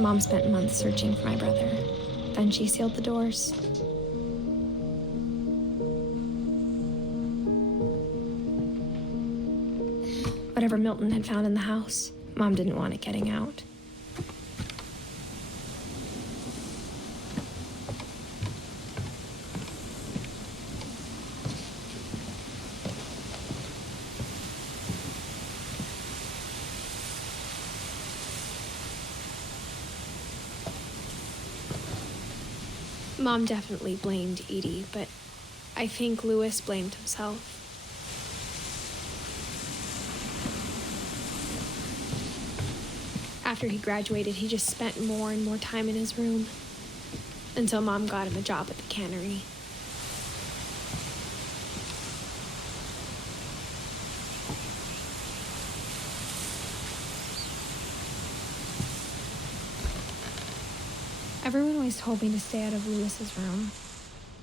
Mom spent months searching for my brother. Then she sealed the doors. Whatever Milton had found in the house, Mom didn't want it getting out. Mom definitely blamed Edie, but I think Louis blamed himself. After he graduated, he just spent more and more time in his room, until Mom got him a job at the cannery. Everyone always told me to stay out of Louis's room,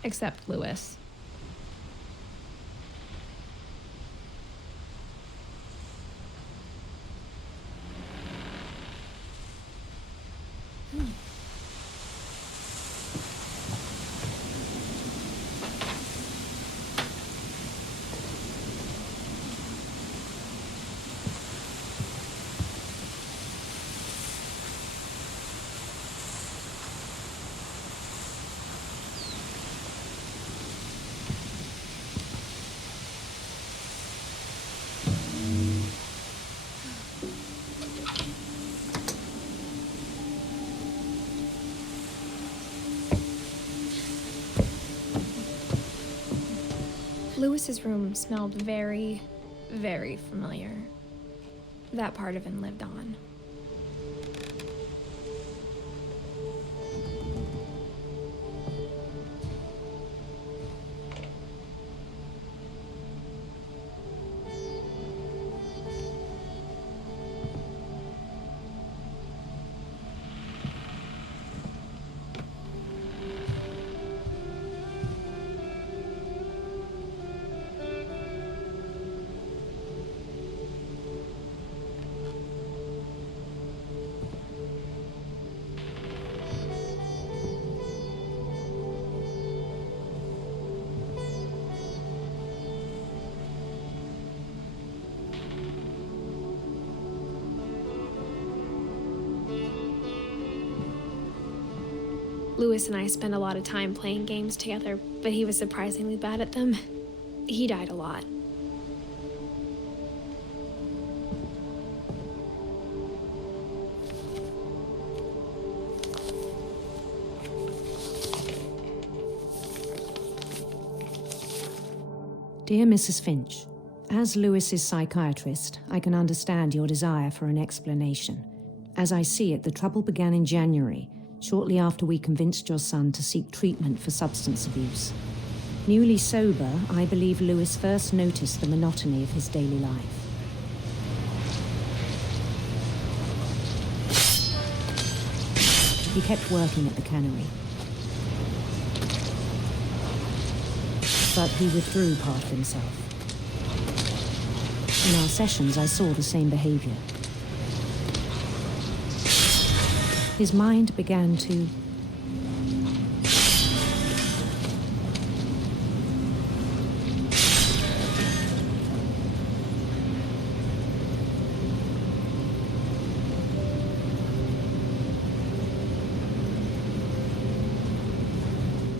except Louis. Louis's room smelled very, very familiar. That part of him lived on. Louis and I spent a lot of time playing games together, but he was surprisingly bad at them. He died a lot. Dear Mrs. Finch, as Louis's psychiatrist, I can understand your desire for an explanation. As I see it, the trouble began in January, shortly after we convinced your son to seek treatment for substance abuse. Newly sober, I believe Louis first noticed the monotony of his daily life. He kept working at the cannery, but he withdrew part of himself. In our sessions, I saw the same behavior. His mind began to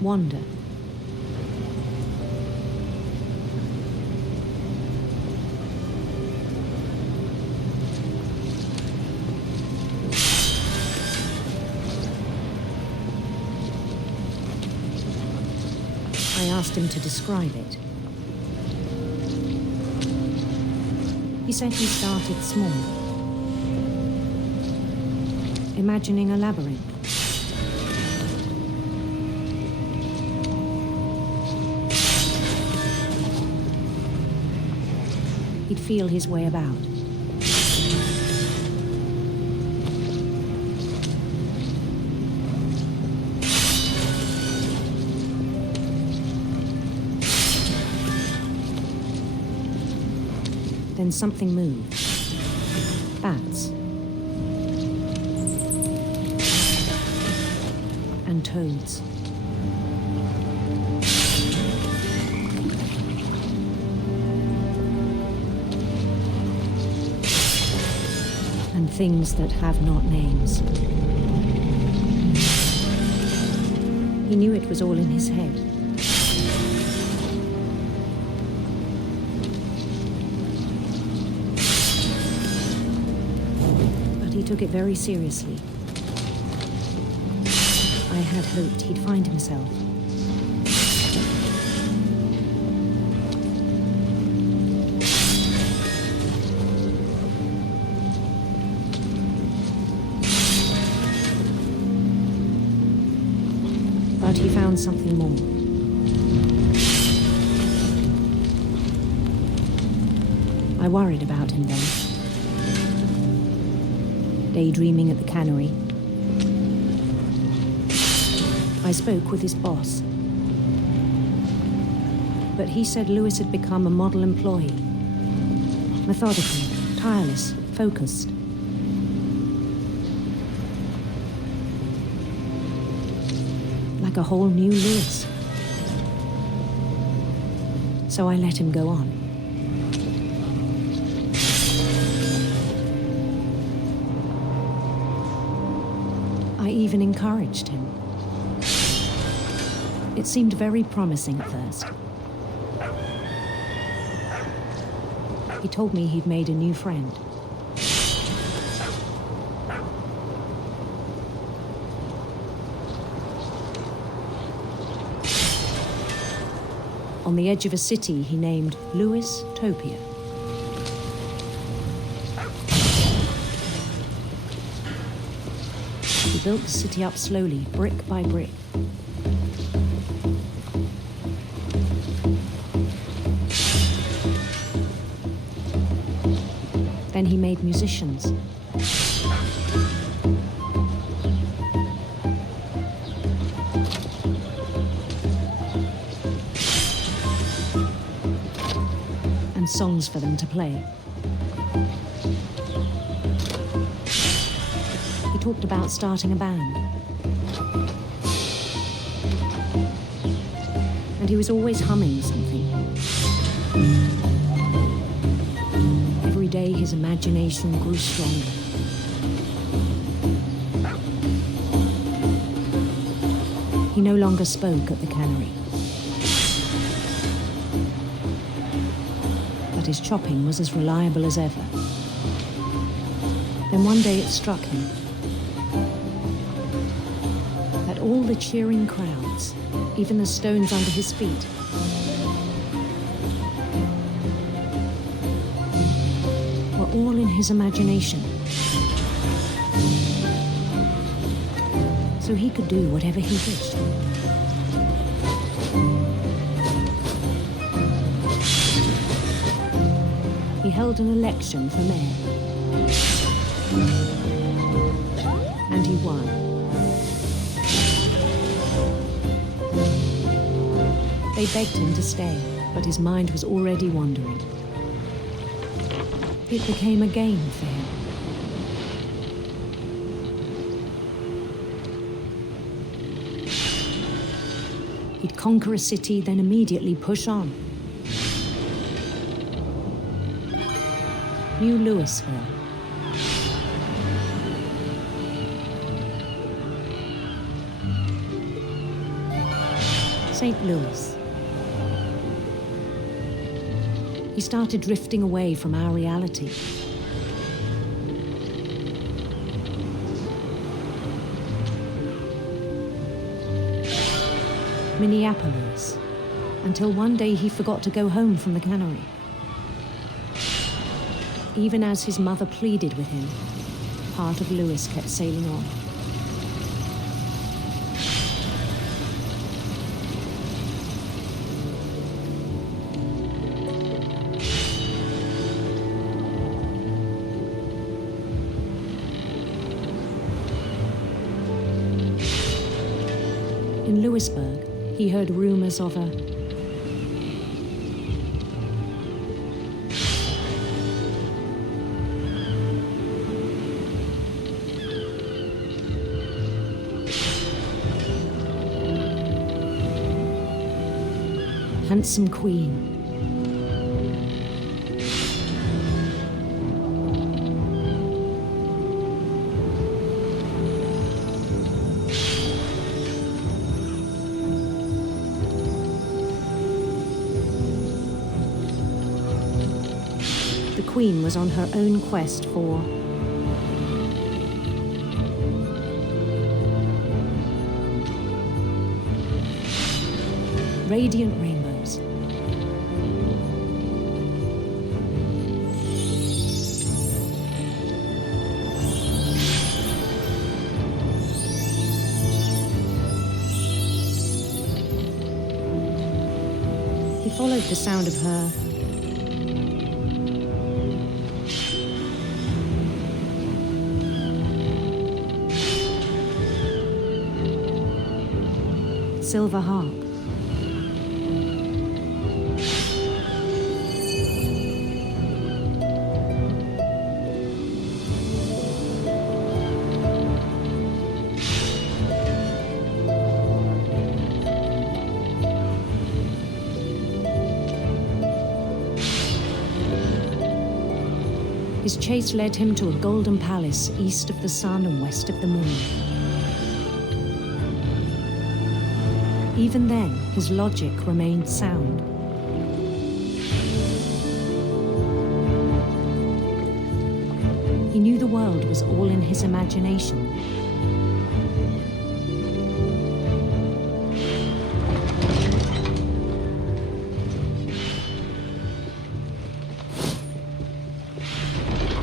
wander. I asked him to describe it. He said he started small, imagining a labyrinth. He'd feel his way about. Then something moved. Bats. and toads. And things that have not names. He knew it was all in his head. But he took it very seriously. I had hoped he'd find himself. But he found something more. I worried about him then. Daydreaming at the cannery, I spoke with his boss. But he said Lewis had become a model employee. Methodical, tireless, focused. Like a whole new Lewis. So I let him go on. I even encouraged him. It seemed very promising at first. He told me he'd made a new friend. On the edge of a city he named Lewis Topia. He built the city up slowly, brick by brick. Then he made musicians. And songs for them to play. He talked about starting a band. And he was always humming something. Every day his imagination grew stronger. He no longer spoke at the cannery. But his chopping was as reliable as ever. Then one day it struck him that all the cheering crowds, even the stones under his feet, were all in his imagination. So he could do whatever he wished. He held an election for mayor. And he won. They begged him to stay, but his mind was already wandering. It became a game for him. He'd conquer a city, then immediately push on. New Louisville. St. Louis. He started drifting away from our reality. Minneapolis, until one day he forgot to go home from the cannery. Even as his mother pleaded with him, part of Lewis kept sailing on. In Lewisburg, he heard rumors of a handsome queen. The queen was on her own quest for radiant rainbows. He followed the sound of her silver harp. His chase led him to a golden palace east of the sun and west of the moon. Even then, his logic remained sound. He knew the world was all in his imagination.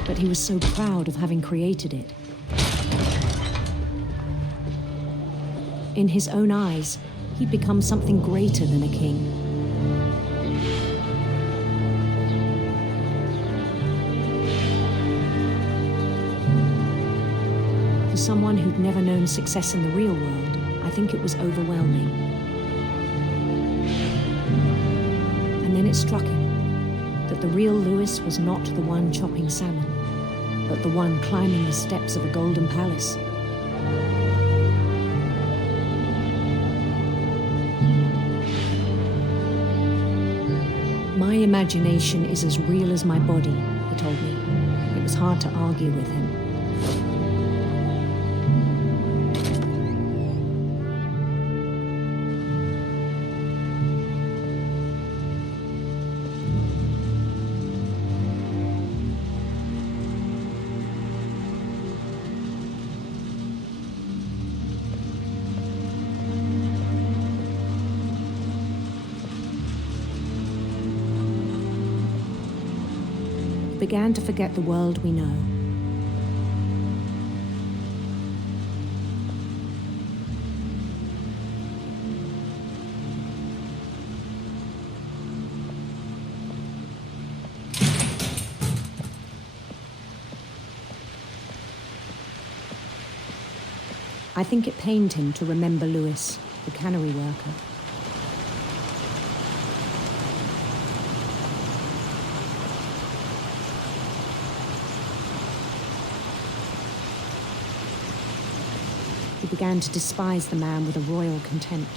But he was so proud of having created it. In his own eyes, he'd become something greater than a king. For someone who'd never known success in the real world, I think it was overwhelming. And then it struck him that the real Lewis was not the one chopping salmon, but the one climbing the steps of a golden palace. My imagination is as real as my body, he told me. It was hard to argue with him. Began to forget the world we know. I think it pained him to remember Lewis, the cannery worker. He began to despise the man with a royal contempt.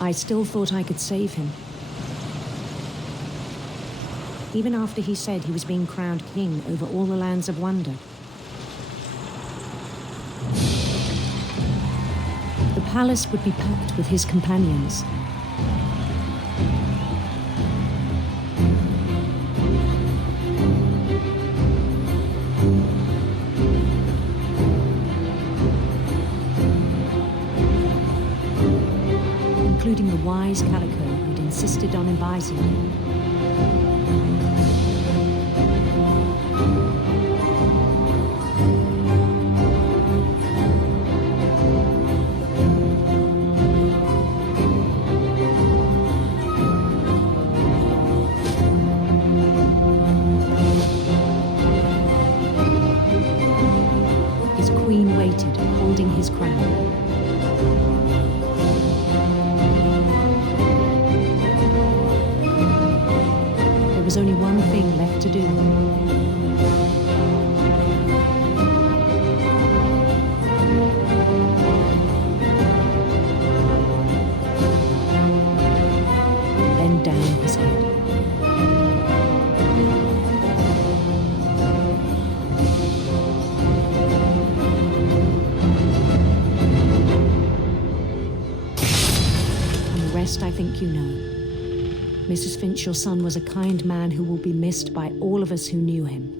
I still thought I could save him. Even after he said he was being crowned king over all the lands of wonder. The palace would be packed with his companions. Including the wise Calico who'd insisted on advising him. His queen waited, holding his crown. was only one thing left to do. Bend down his head. And the rest I think you know. Mrs. Finch, your son was a kind man who will be missed by all of us who knew him.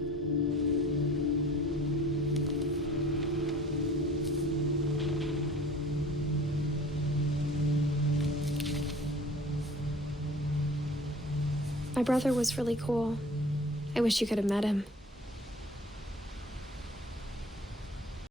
My brother was really cool. I wish you could have met him.